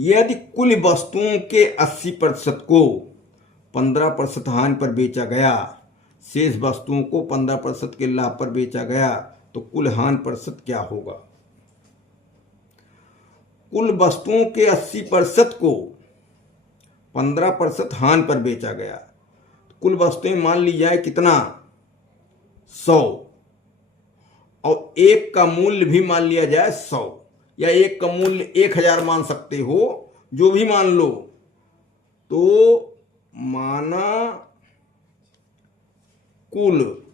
यदि कुल वस्तुओं के 80% को 15% हानि पर बेचा गया, शेष वस्तुओं को 15% के लाभ पर बेचा गया, तो कुल हानि प्रतिशत क्या होगा? कुल वस्तुओं के 80% को 15% हानि पर बेचा गया, कुल वस्तुएं मान ली जाए कितना? 100, और एक का मूल्य भी मान लिया जाए 100, या एक का मूल्य 1000 मान सकते हो, जो भी मान लो। तो माना कुल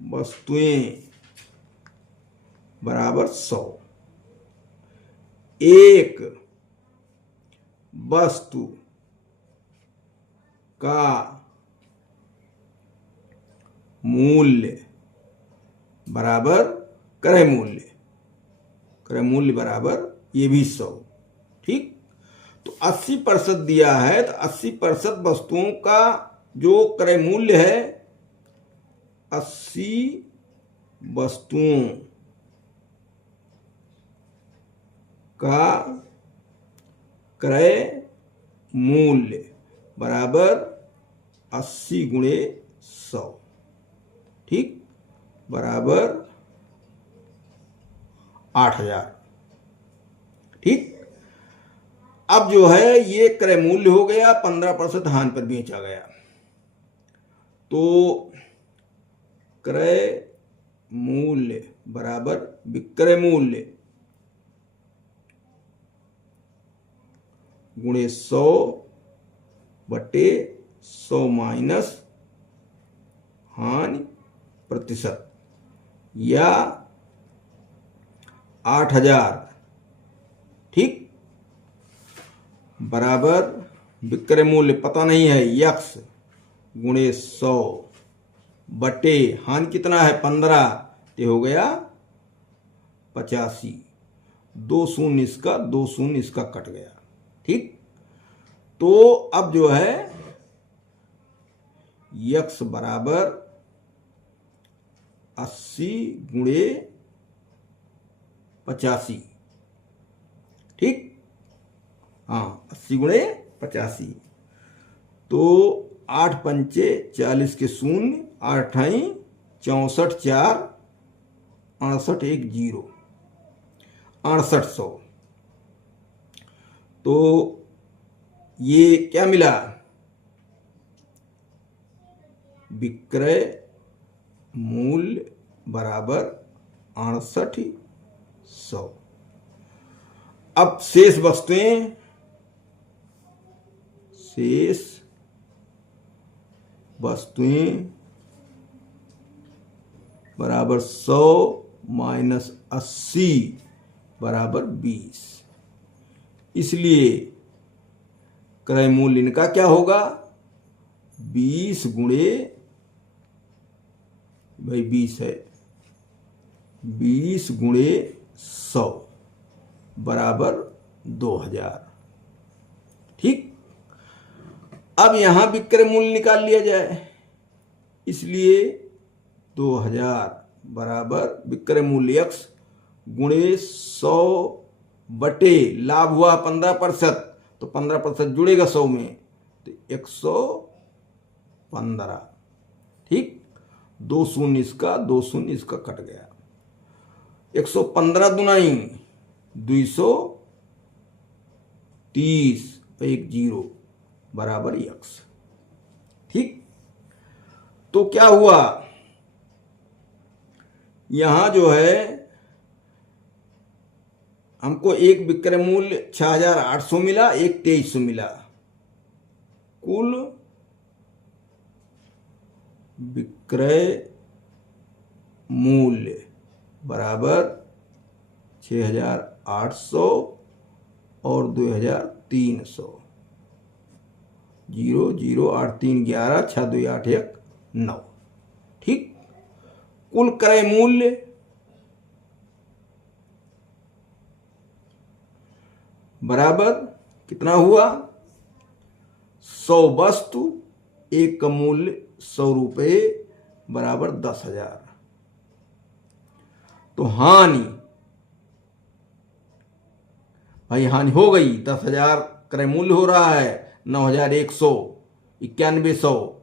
वस्तुएं बराबर 100, एक वस्तु का मूल्य बराबर क्रय मूल्य, क्रय मूल्य बराबर ये भी 100। ठीक, तो 80% दिया है, तो 80% वस्तुओं का जो क्रय मूल्य है, 80 वस्तुओं का क्रय मूल्य बराबर 80 गुणे 100, ठीक, बराबर 8000। ठीक, अब जो है ये क्रय मूल्य हो गया, 15% हानि पर बेचा गया, तो क्रय मूल्य बराबर विक्रय मूल्य गुणे 100 बटे 100 माइनस हानि प्रतिशत, या 8000, ठीक, बराबर विक्रय मूल्य पता नहीं है, यक्स गुणे 100 बटे हानि कितना है 15, तो हो गया 85। 2 शून्य इसका, 2 शून्य इसका कट गया। ठीक, तो अब जो है यक्स बराबर 80 गुणे 85, ठीक, हाँ 80 गुणे 85, तो 8 पंचे 40 के शून्य, 8 अठाई 64, 4 68, 1 0, 6800। तो ये क्या मिला? विक्रय मूल्य बराबर 6800। अब शेष वस्तुएं, शेष वस्तुएं बराबर 100 माइनस 80 बराबर 20। इसलिए क्रय मूल्य इनका क्या होगा? 20 गुणे, भाई 20 है, 20 गुणे 100 बराबर 2000। ठीक, अब यहां विक्रय मूल्य निकाल लिया जाए, इसलिए 2000 बराबर विक्रय मूल्य x गुणे 100 बटे लाभ हुआ 15%, तो 15% जुड़ेगा 100 में, तो 115। ठीक, 2 शून्य इसका, 2 शून्य इसका कट गया, 115 दुनाई 230, 1 0 बराबर यक्स। ठीक, तो क्या हुआ? यहां जो है हमको एक विक्रय मूल्य 6800 मिला, एक 2300 मिला, कुल विक्रय मूल्य बराबर 6800 और 2300, 0 0 8 3 11, 6 2 8 1 9। ठीक, कुल क्रय मूल्य बराबर कितना हुआ? 100 वस्तु, एक का मूल्य 100 रुपये बराबर 10,000। तो हानि भाई हानि हो गई, 10,000 क्रय मूल्य हो रहा है, 9,100, 9100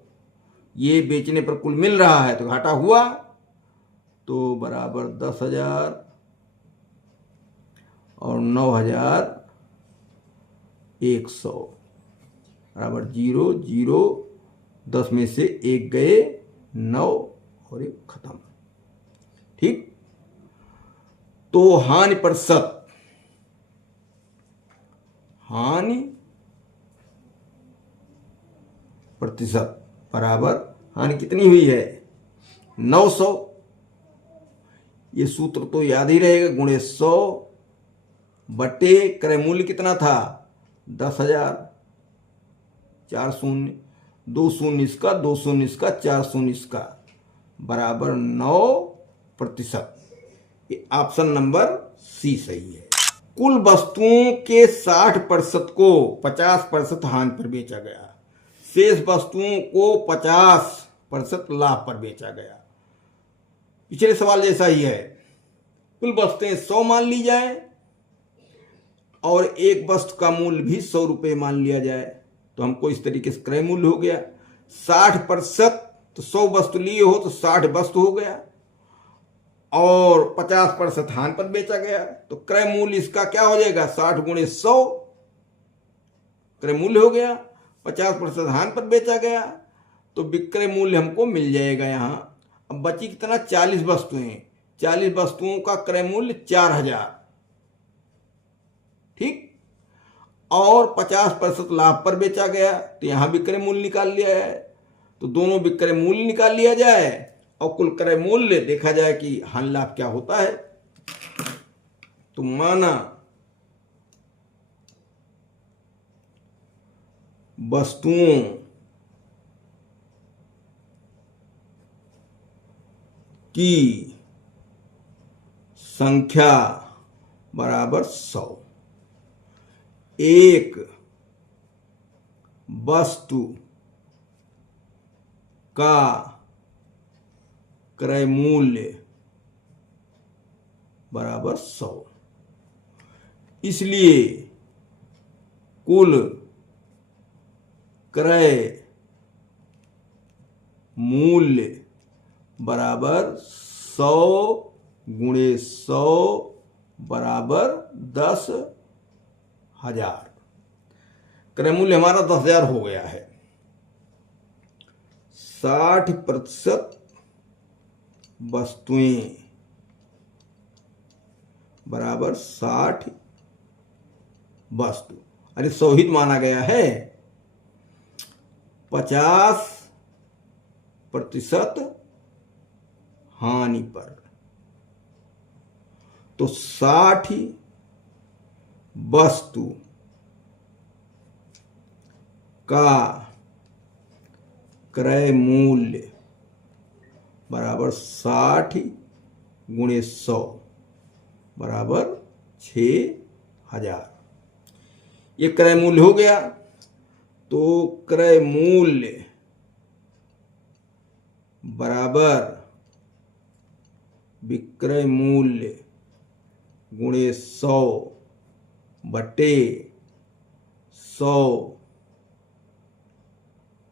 ये बेचने पर कुल मिल रहा है, तो घाटा हुआ, तो बराबर 10,000 और 9,100 बराबर 0 0, 10 में से 1 गए, 9 और 1 खत्म। ठीक, तो हानि प्रतिशत बराबर, हानि कितनी हुई है, 900। ये सूत्र तो याद ही रहेगा, गुणे 100 बटे क्रय मूल्य कितना था, 10,000, 4 शून्य, 2 शून्य इसका, 2 शून्य इसका, 4 शून्य इसका, बराबर 9%। ये ऑप्शन नंबर सी सही है। कुल वस्तुओं के 60% को 50% हानि पर बेचा गया, शेष वस्तुओं को 50% लाभ पर बेचा गया। पिछले सवाल जैसा ही है, कुल वस्तुएं 100 मान ली जाए और एक वस्तु का मूल्य भी 100 रुपये मान लिया जाए, तो हमको इस तरीके से क्रय मूल्य हो गया 60%, तो 100 वस्तु लिए हो तो 60 वस्तु हो गया, और 50% हानि पर बेचा गया, तो क्रय मूल्य इसका क्या हो जाएगा, 60 गुणे 100 क्रय मूल्य हो गया, 50% हानि पर बेचा गया, तो विक्रय मूल्य हमको मिल जाएगा यहाँ। अब बची कितना, 40 वस्तुएं, 40 वस्तुओं का क्रय मूल्य 4,000, ठीक, और 50% लाभ पर बेचा गया, तो यहां विक्रय मूल्य निकाल लिया है, तो दोनों विक्रय मूल्य निकाल लिया जाए और कुल क्रय मूल्य देखा जाए कि हानि लाभ क्या होता है। तो माना वस्तुओं की संख्या बराबर 100, एक वस्तु का क्रय मूल्य बराबर 100, इसलिए कुल क्रय मूल्य बराबर 100 गुणे 100 बराबर 10,000। क्रय मूल्य हमारा 10,000 हो गया है। 60% वस्तुएं बराबर 60 वस्तु, अरे 100 ही माना गया है, 50% हानि पर, तो 60 वस्तु का क्रय मूल्य बराबर 60 गुणे 100 बराबर 6,000। ये क्रय मूल्य हो गया, तो क्रय मूल्य बराबर विक्रय मूल्य गुणे 100 बटे 100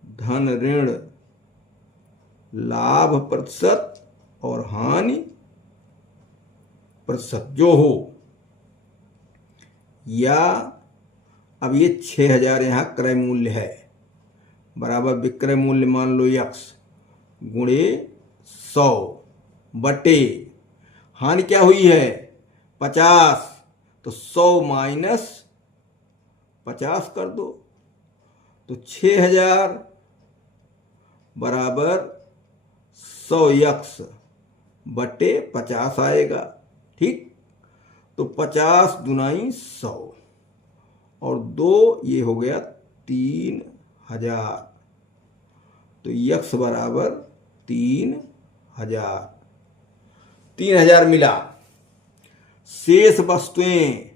धन ऋण लाभ प्रतिशत और हानि प्रतिशत जो हो, या अब ये 6,000 यहाँ क्रय मूल्य है, बराबर विक्रय मूल्य मान लो x गुणे 100 बटे हानि क्या हुई है 50, तो 100 माइनस 50 कर दो, तो 6,000 बराबर 100x बटे 50 आएगा, ठीक, तो 50 दुनाई 100 और 2 ये हो गया 3,000, तो x बराबर 3,000, 3,000 मिला। शेष वस्तुएं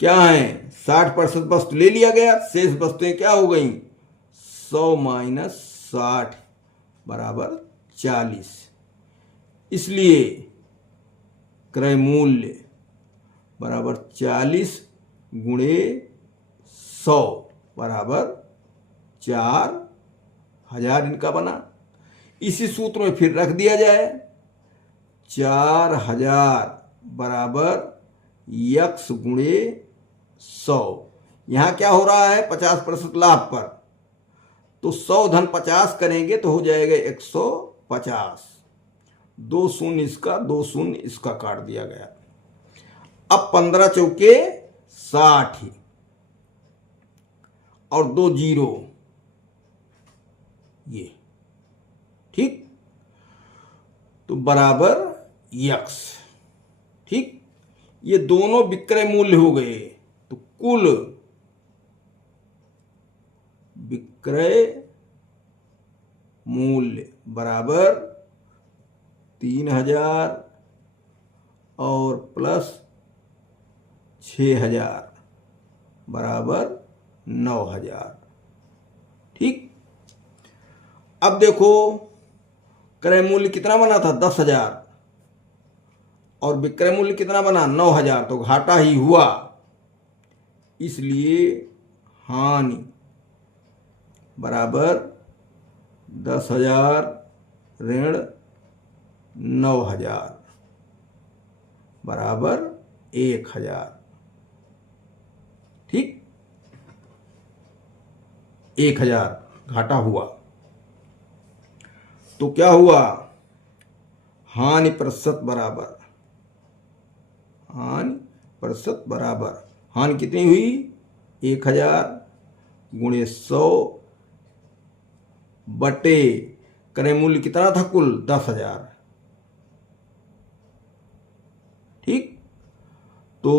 क्या हैं, 60% वस्तु ले लिया गया, शेष वस्तुएं क्या हो गई, 100 माइनस 60 बराबर 40। इसलिए क्रय मूल्य बराबर 40 गुणे 100 बराबर 4000 इनका बना। इसी सूत्र में फिर रख दिया जाए, 4000 बराबर x गुणे 100। यहां क्या हो रहा है, 50% लाभ पर, तो 100 धन 50 करेंगे तो हो जाएगा 150। 2 शून्य इसका, 2 शून्य इसका काट दिया गया। अब 15 चौके 60 और 2 जीरो, ये ठीक, तो बराबर यक्स। ठीक, ये दोनों विक्रय मूल्य हो गए, तो कुल विक्रय मूल्य बराबर 3000 और प्लस 6000 बराबर 9000। ठीक, अब देखो क्रय मूल्य कितना बना था, 10,000, और विक्रय मूल्य कितना बना, 9,000, तो घाटा ही हुआ। इसलिए हानि बराबर 10,000 ऋण 9,000 बराबर 1,000। ठीक, 1,000 घाटा हुआ। तो क्या हुआ, हानि प्रतिशत बराबर, हानि प्रतिशत बराबर, हानि कितनी हुई, 1,000 गुणे 100 बटे क्रय मूल्य कितना था कुल, 10,000। ठीक, तो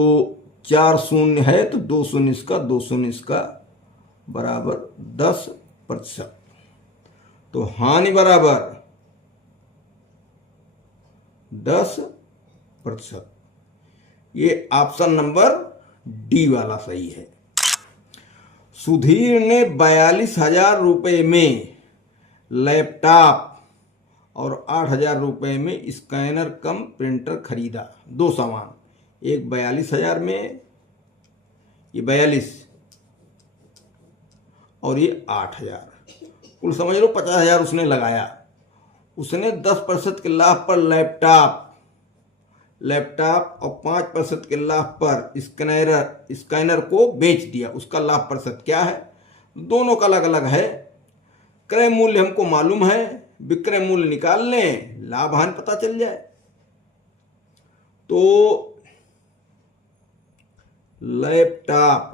4 शून्य है तो 2 शून्य इसका, 2 शून्य इसका बराबर 10%। तो हानि बराबर 10%। ये ऑप्शन नंबर डी वाला सही है। सुधीर ने 42,000 रुपये में लैपटॉप और 8,000 रुपये में स्कैनर कम प्रिंटर खरीदा। दो सामान, एक 42,000 में, ये 42 और ये 8,000, कुल समझ लो 50,000 उसने लगाया। उसने 10% के लाभ पर लैपटॉप और 5% के लाभ पर स्कैनर को बेच दिया। उसका लाभ प्रतिशत क्या है, दोनों का अलग अलग है। क्रय मूल्य हमको मालूम है, विक्रय मूल्य निकाल लें, लाभ हानि पता चल जाए। तो लैपटॉप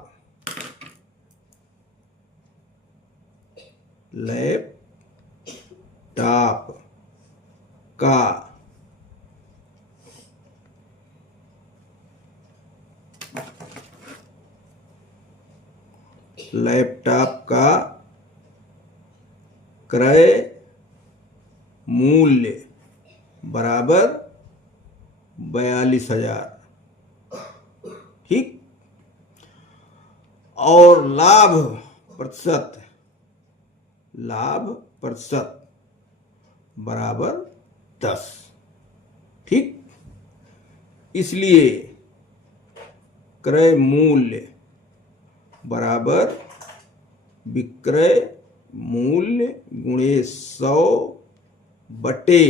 का क्रय मूल्य बराबर 42,000। ठीक, और लाभ प्रतिशत बराबर 10। ठीक, इसलिए क्रय मूल्य बराबर विक्रय मूल्य गुणे 100 बटे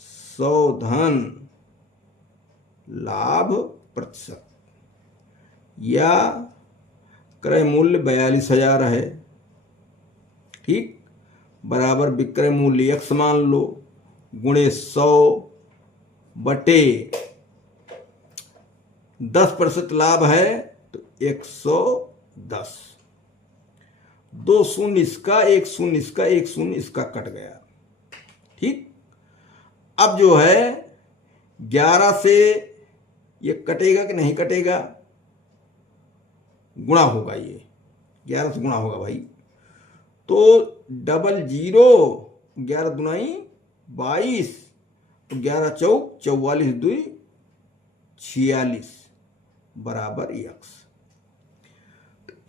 100 धन लाभ प्रतिशत, या क्रय मूल्य 42,000 है, ठीक, बराबर विक्रय मूल्य x मान लो गुणे 100 बटे 10% लाभ है तो 110। 2 शून्य इसका, 1 शून्य इसका, 1 शून्य इसका कट गया। ठीक, अब जो है 11 से ये कटेगा कि नहीं कटेगा, गुणा होगा, ये 11 से गुणा होगा भाई। तो 00, 11 दुनाई 22, तो 11 चौक 44 दुई 46 बराबर x।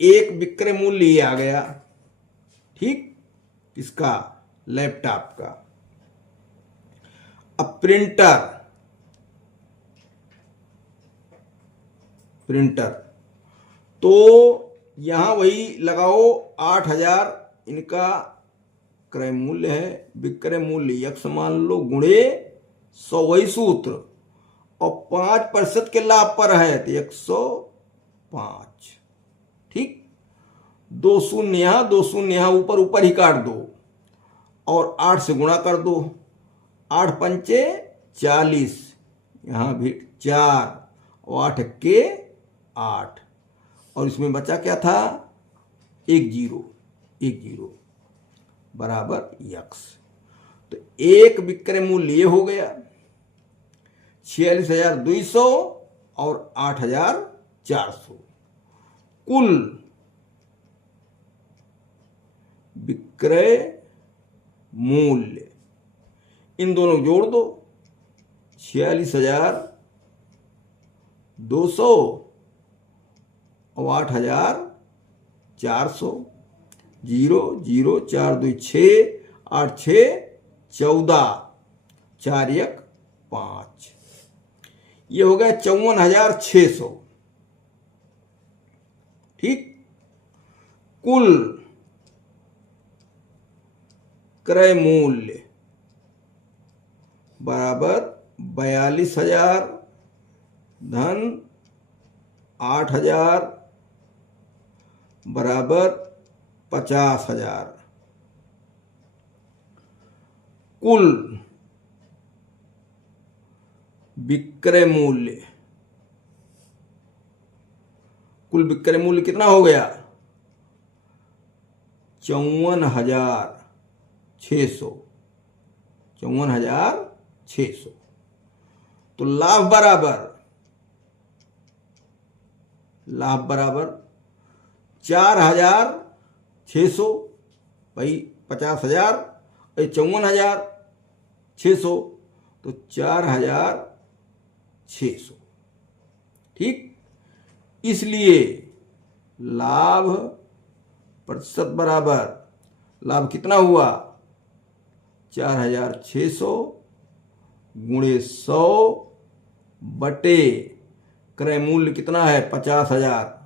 एक विक्रय मूल्य ये आ गया। ठीक, इसका लैपटॉप का। अब प्रिंटर तो यहां वही लगाओ 8,000 इनका क्रय मूल्य है, विक्रय मूल्य यक्स मान लो गुणे 100, वही सूत्र, और 5% के लाभ पर है तो 105। ठीक, 2 शून्य यहां, 2 शून्य यहां, ऊपर ऊपर ही काट दो और 8 से गुणा कर दो। 8 पंचे 40, यहां भी 4 और 8 के 8, और इसमें बचा क्या था, 1 जीरो बराबर यक्स। तो एक विक्रय मूल्य ये हो गया 46,200 और 8,400। कुल विक्रय मूल्य इन दोनों को जोड़ दो, 46,200 और 8,400। 0 0 4 2 6, 8 6 14, 4 1 5, ये हो गया 54,600। ठीक, कुल क्रय मूल्य बराबर 42,000 धन 8,000 बराबर 50,000। कुल विक्रय मूल्य कितना हो गया, 54,600। 54,600। तो लाभ बराबर 4,600, भाई 50,000 और 54,600, तो 4,600। ठीक, इसलिए लाभ प्रतिशत बराबर, लाभ कितना हुआ, 4,600 गुणे 100 बटे क्रय मूल्य कितना है 50,000,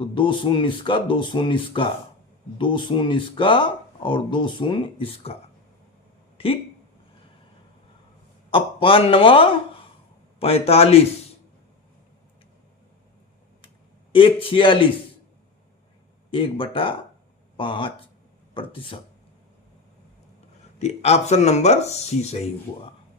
तो 2 शून्य इसका, 2 शून्य इसका, 2 शून्य इसका और 2 शून्य इसका। ठीक, अब 5 9 45, 1 46, 1/5%। ऑप्शन नंबर सी सही हुआ।